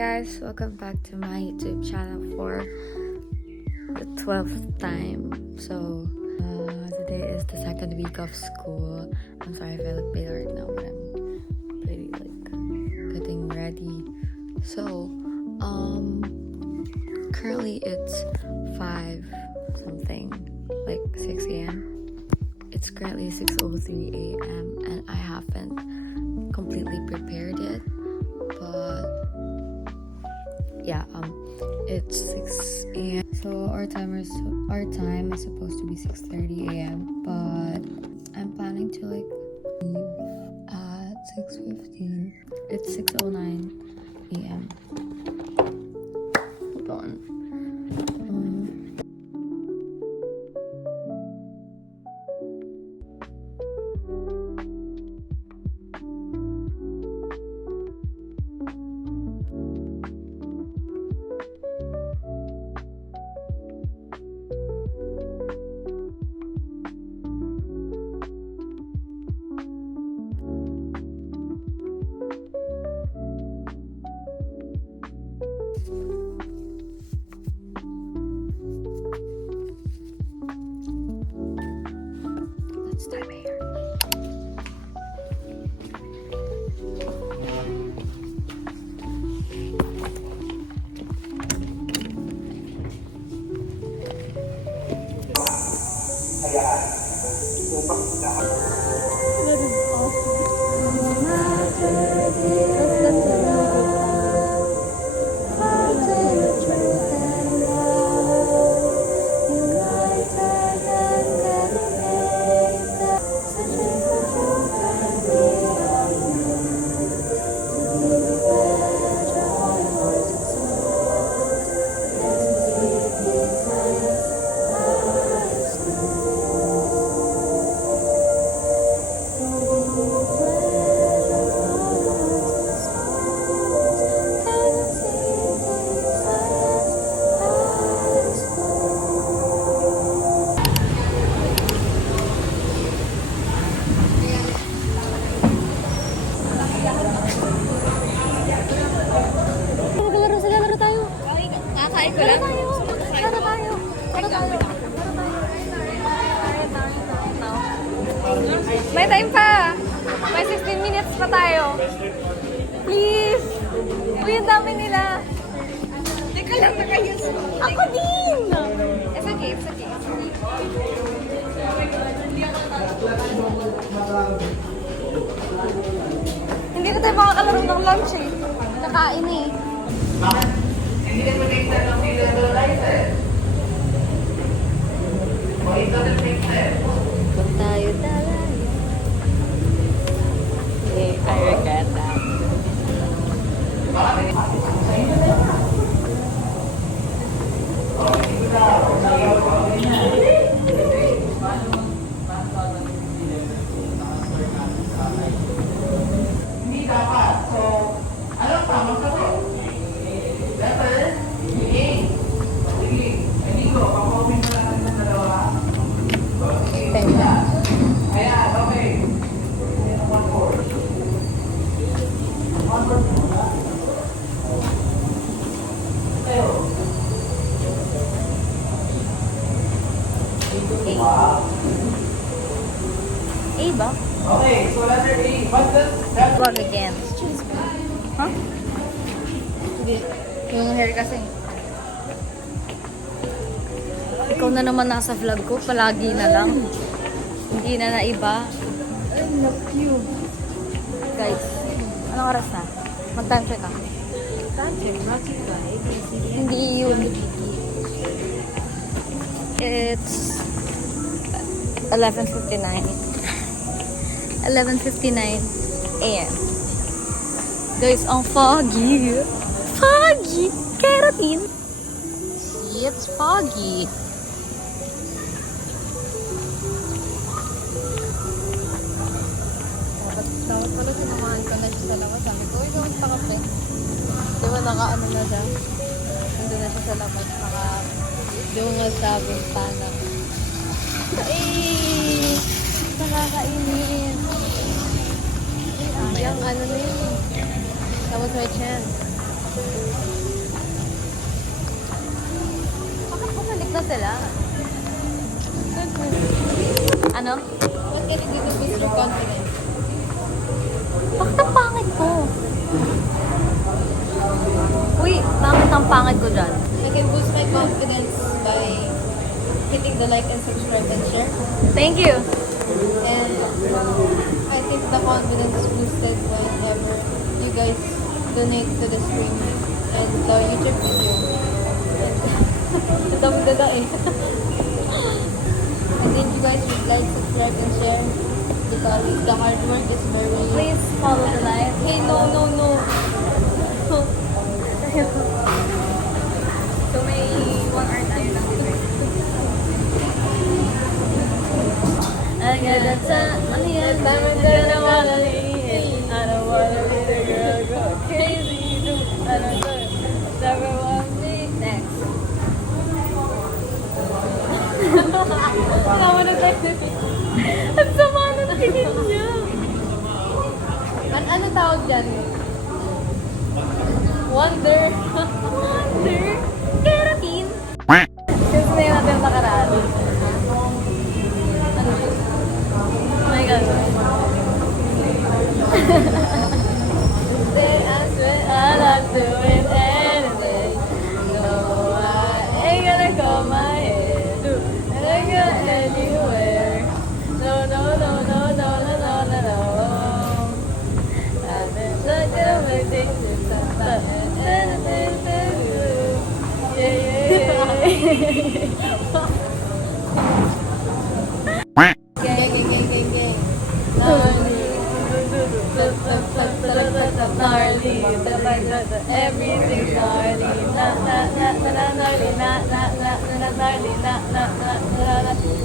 guys, welcome back to my YouTube channel for the 12th time. So today is the second week of school. I'm sorry if I look pale right now, but I'm pretty getting ready. So currently it's 5 something, 6 a.m. It's currently 6:03 a.m. and I haven't completely prepared yet, but yeah, it's 6 a.m. So our time is supposed to be 6:30 a.m. but I'm planning to leave at 6:15. It's 6:09 a.m. Hold on. Let's tie my hair. May time pa! May 16 minutes pa tayo. Please! Uy, ang dami nila. Teka lang, nakayos. Ako din! It's okay, it's okay. Hindi na tayo makakalaro ng lunch eh. Nakain eh. Hindi na mag-extra ng visualizer. O ito na picture. Kung tayo talaga. I regret that. Hindi dapat. So, anong tama ka to? Letter, higing. Hindi ko, pag-open mo lang ng dalawa. Ayan, okay. One more. A ba? Okay, so letter A. What's that? Vlog again. Excuse me. Huh? Hindi. Yung hair kasi. Ikaw na naman nasa vlog ko. Palagi na lang. Hindi na naiba. I love you. Guys, anong oras na? Mag-time check ako. Time check, not check ka. Hindi yun. It's 11:59. 11:59 a.m. Guys, ang foggy. Foggy! Keratin! See, it's foggy. Dapat pala sinamahan ko na siya sa labas. Sabi ko, uy, gawin pa kape. Di ba naka-ano na siya? Nandun na siya sa labas. Di ba nga sabing panak. Ay! Nakakainit. Yung ano na yun. That was my chance. Bakit bumalik na sila? Ano? What can you do to boost your confidence? Bakit ang pangit ko? Uy, bakit ang pangit ko dyan? I can boost my confidence by hitting the like and subscribe and share. Thank you. And I think the confidence is boosted whenever you guys donate to the stream and the YouTube video. And dami-dada eh. And then you guys should like, subscribe, and share because the hard work is very... Please follow the light. Hey, no. So may 1 hour tayo lang dito. I got a time, ano yan? I don't wanna leave. I don't wanna let the girl go crazy. I don't know. Never want me next. Tama na tayo. Ang sama ng tingin niya. Ano tawag dyan? Wonder. Wonder. Keratin. Kasi na natin nakaraan. Oh my God. Then I swear I'm not doing anything. No, I ain't gonna call my head. I ain't go anywhere. No. I've been such a waiting Gay. Gnarly, everything's gnarly,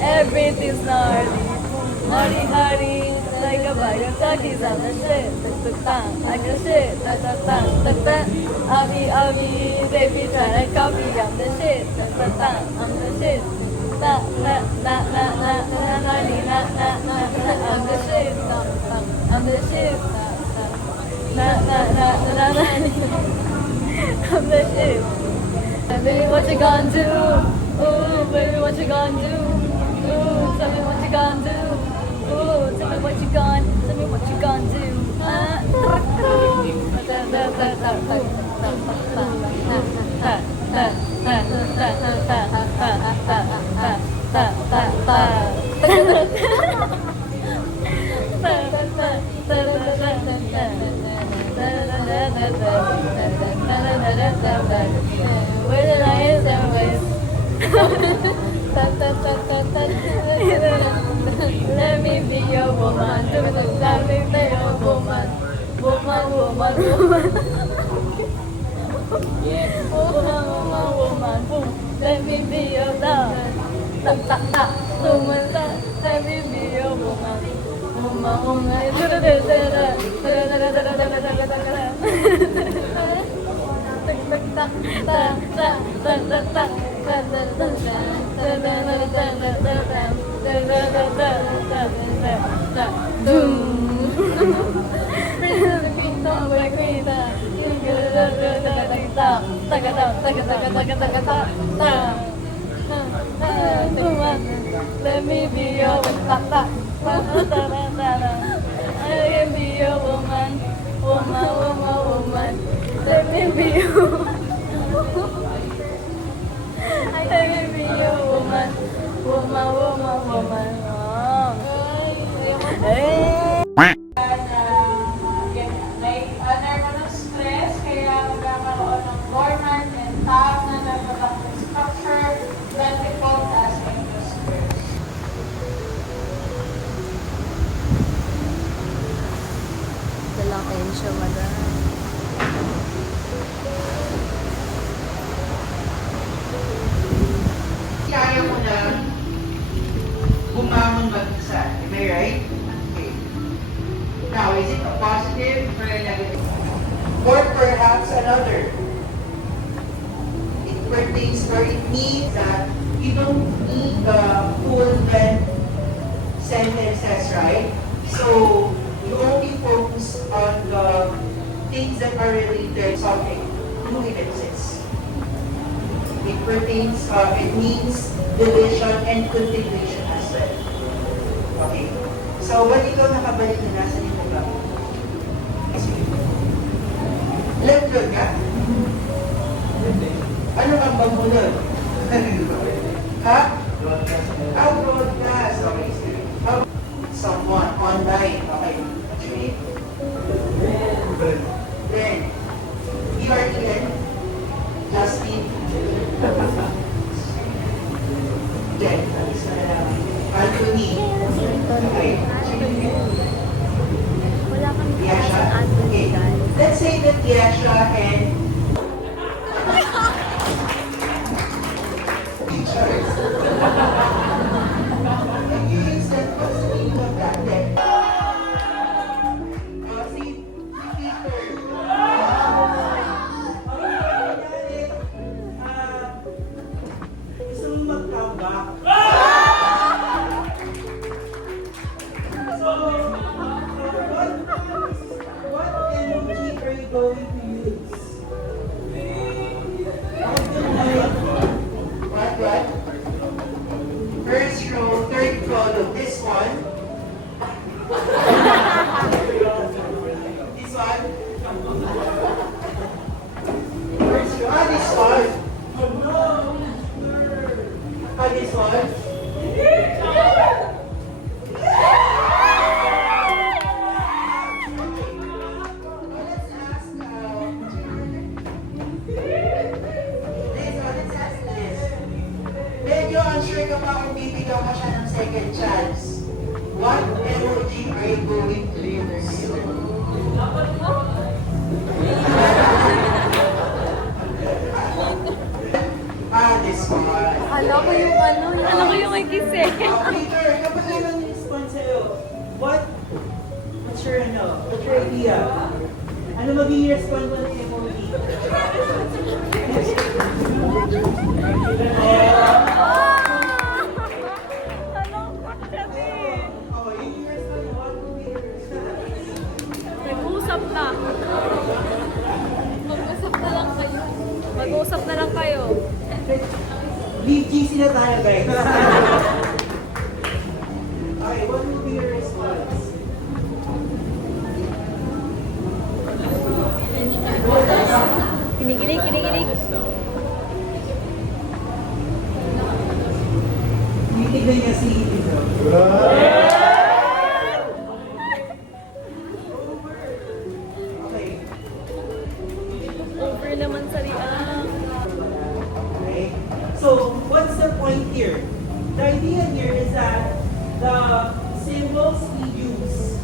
everything's gnarly, hardy, like a bag of Takis on the shit, I can shit, Abby, they be trying to copy, I'm the shit, I'm the shit, I'm the shit, I'm the shit. Baby, what you gonna do? Ooh, baby, what you gonna do? Ooh, tell me what you gonna do. Ooh, tell me what you gonna Where the lions always. Let me be your woman. Let me be your woman. Woman. Woman. Let me be your love. Woman. Let me be your woman. Let me be your woman. I can be your woman. Let me be your I can be your woman. Hey. May ng stress, kaya magkakaroon ng dormant and tap na nagpapakong structure that we call as endosphere. Dalakin siya, madam. Kaya mo na bumangon mag-isa. Am I right? Okay. Now, is it a positive or a negative? Or perhaps another. It pertains or it means that you don't need the full length sentences, right? So, you only focus on the things that are related to something. two ellipses. It pertains, it means division and continuation as well. Okay. So, ba't ikaw nakabalik na nasa dito ka? Sige. Left road ka? Ano ang bangulod? Ha? Broadcast. Okay, sige. Someone online. Okay. Actually, then, you are Ian, Justin, Jen, Anthony, okay, Wala kami Yasha. Okay. Let's say that Yasha and teachers. And you instead what's the meaning of that then? Si Peter. Gusto mo mag-comeback? So, what emoji are you going to use? What? First row, third column. This one. This one. First row. This one. This one. Let's ask let's ask this. Medyo unsure ka pa kung bibigyan ka siya ng second chance. What emoji are you going to use? This one. Akala ko yung ano, akala ko yung kiss eh. Peter, kapag ilan respond sa'yo, what's your idea? Ano magiging respond mo ng emoji? Oh, yun yung respond mo. What will be your response? Mag-uusap na. Mag-usap na lang kayo. Mag-uusap na lang kayo. Leave GC na tayo, guys. Okay, what will be your response? Kinikilig. Tinitignan niya si Ido. Okay. Over naman sa riang. Okay. So, what's the point here? The idea here is that the symbols we use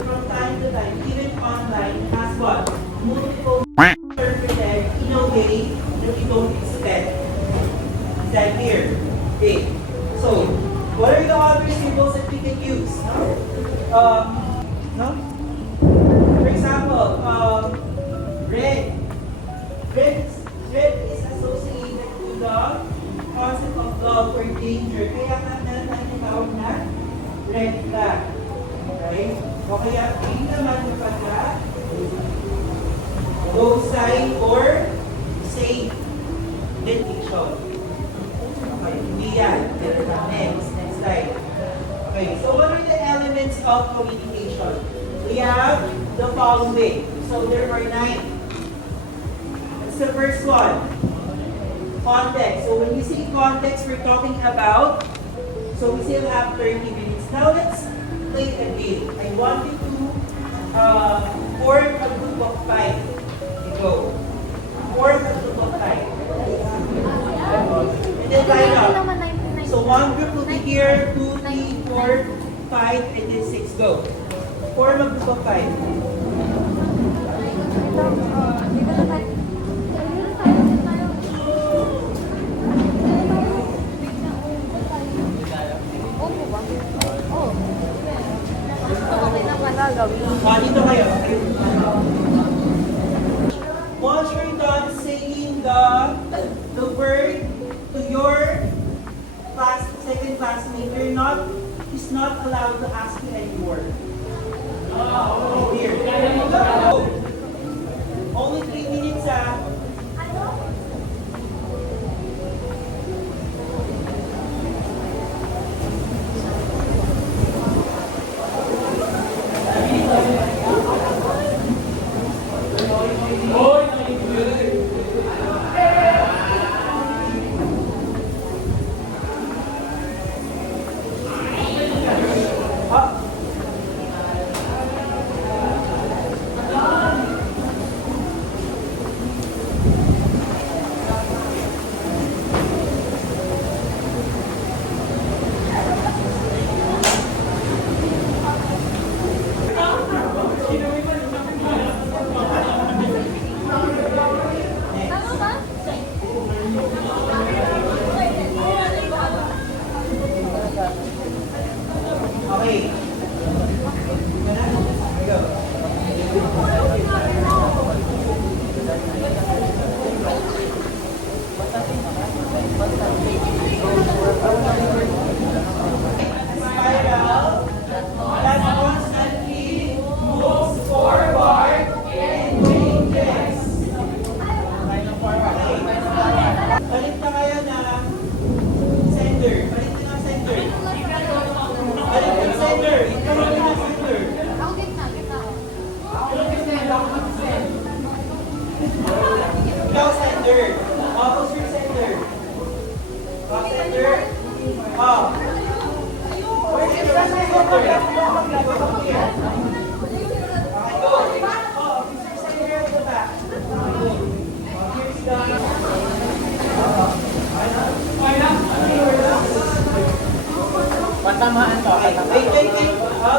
from time to time, even online, has what? Multiple interpreted in a way that we don't expect. Is that clear? Okay. So, what are the other symbols that we can use? No? For example, red. Red is associated to the concept of love or danger. Kaya nga meron tayong tinawag na red flag. Okay? O kaya green naman kapag go sign or safe. Dedication. Okay, hindi yan. Next slide. Okay, so what are the elements of communication? We have the following. So there are 9. That's the first one. Context. So when we say context, we're talking about, so we still have 30 minutes. Now let's play a game. I want you to form a group of 5. Go. Form a group of 5. And then line up. So one group will be here, 2, 3, 4, 5, and then 6. Go. Form a group of 5. Dito kayo. Once you're done saying the word to your second classmate, he's not allowed to ask you anymore. Here. Only 3 minutes Ikaw, sender. Who's your sender? Sender? Where's your sender? Come here. Okay, go. Who's your sender at the back? Here's Patamaan to. wait.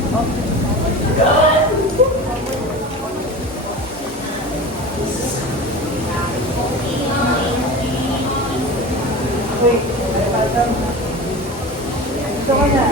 Up. Wait. Ito ka na.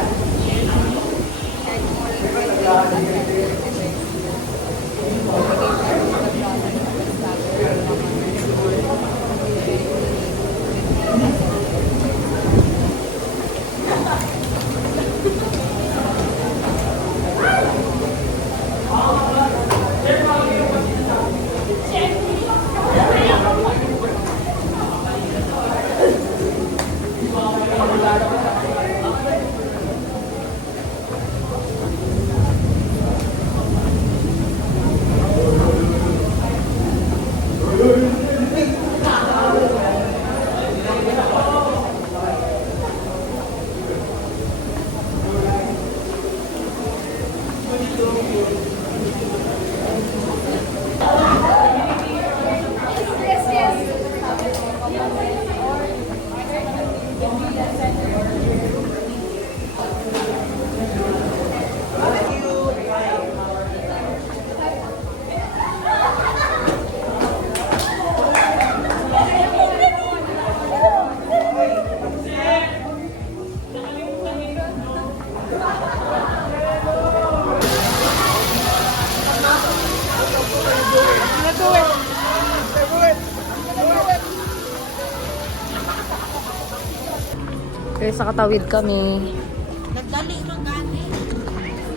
Kaya sa Katawid kami.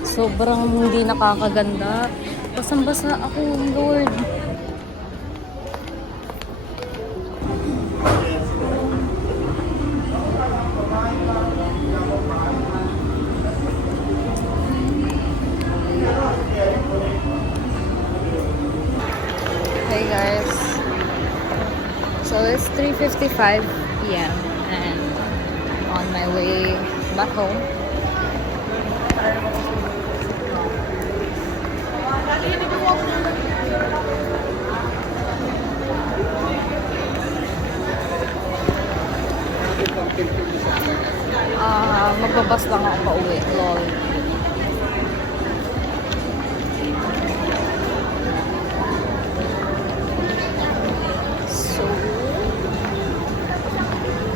Sobrang hindi nakakaganda. Basang-basa ako, Lord. Hey guys. So it's 3:55 p.m. and on my way back home. Magbabas lang ako pa uwi. Lol. So,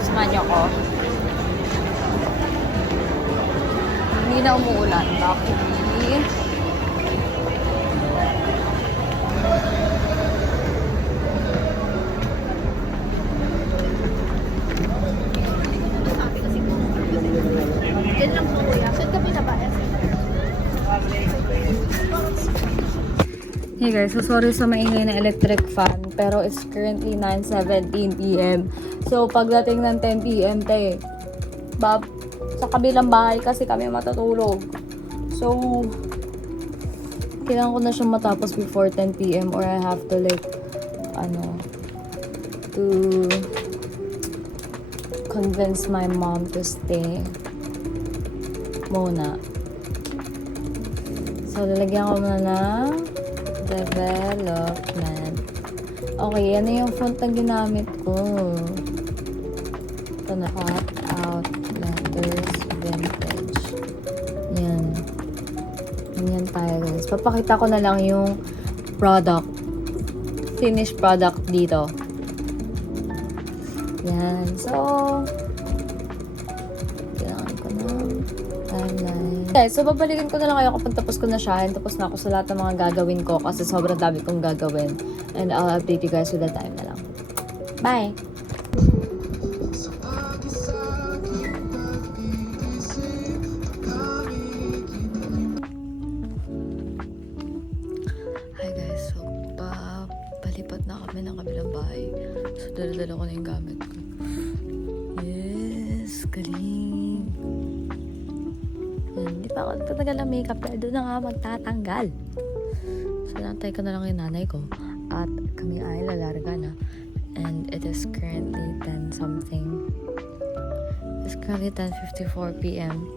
samahan niyo ako. Hindi na umuulan. Luckily. Hey guys, so sorry sa maingay na electric fan, pero it's currently 9:17 p.m. So pagdating ng 10 p.m. Sa kabilang bahay kasi kami matutulog. So kailangan ko na siyang matapos before 10 p.m. or I have to to convince my mom to stay muna. So lalagyan ko muna ng development. Okay, yan na yung font na ginamit ko. Ito na, cut out letters vintage. Yan. Yan tayo guys. Papakita ko na lang yung product. Finished product dito. Yan. So, kailangan ko na timeline. Okay, so babalikan ko na lang kayo kapag tapos ko na siya. And tapos na ako sa lahat ng mga gagawin ko kasi sobrang dami kong gagawin. And I'll update you guys with the time na lang. Bye! Hi guys, so palipad na kami ng kabilang bahay. So, dala-dala ko na yung gamit ko. Yes, galing. Hindi pa ako nagtatagal ng makeup pero doon na nga magtatanggal. So, nantay ko na lang yung nanay ko. At kami ay lalarga na. And it is currently 10 something. It's currently 10:54 p.m.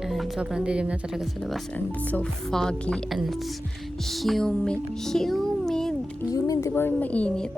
And sobrang dilim na talaga sa labas. And it's so foggy and it's humid. Humid! Humid, di ba rin mainit?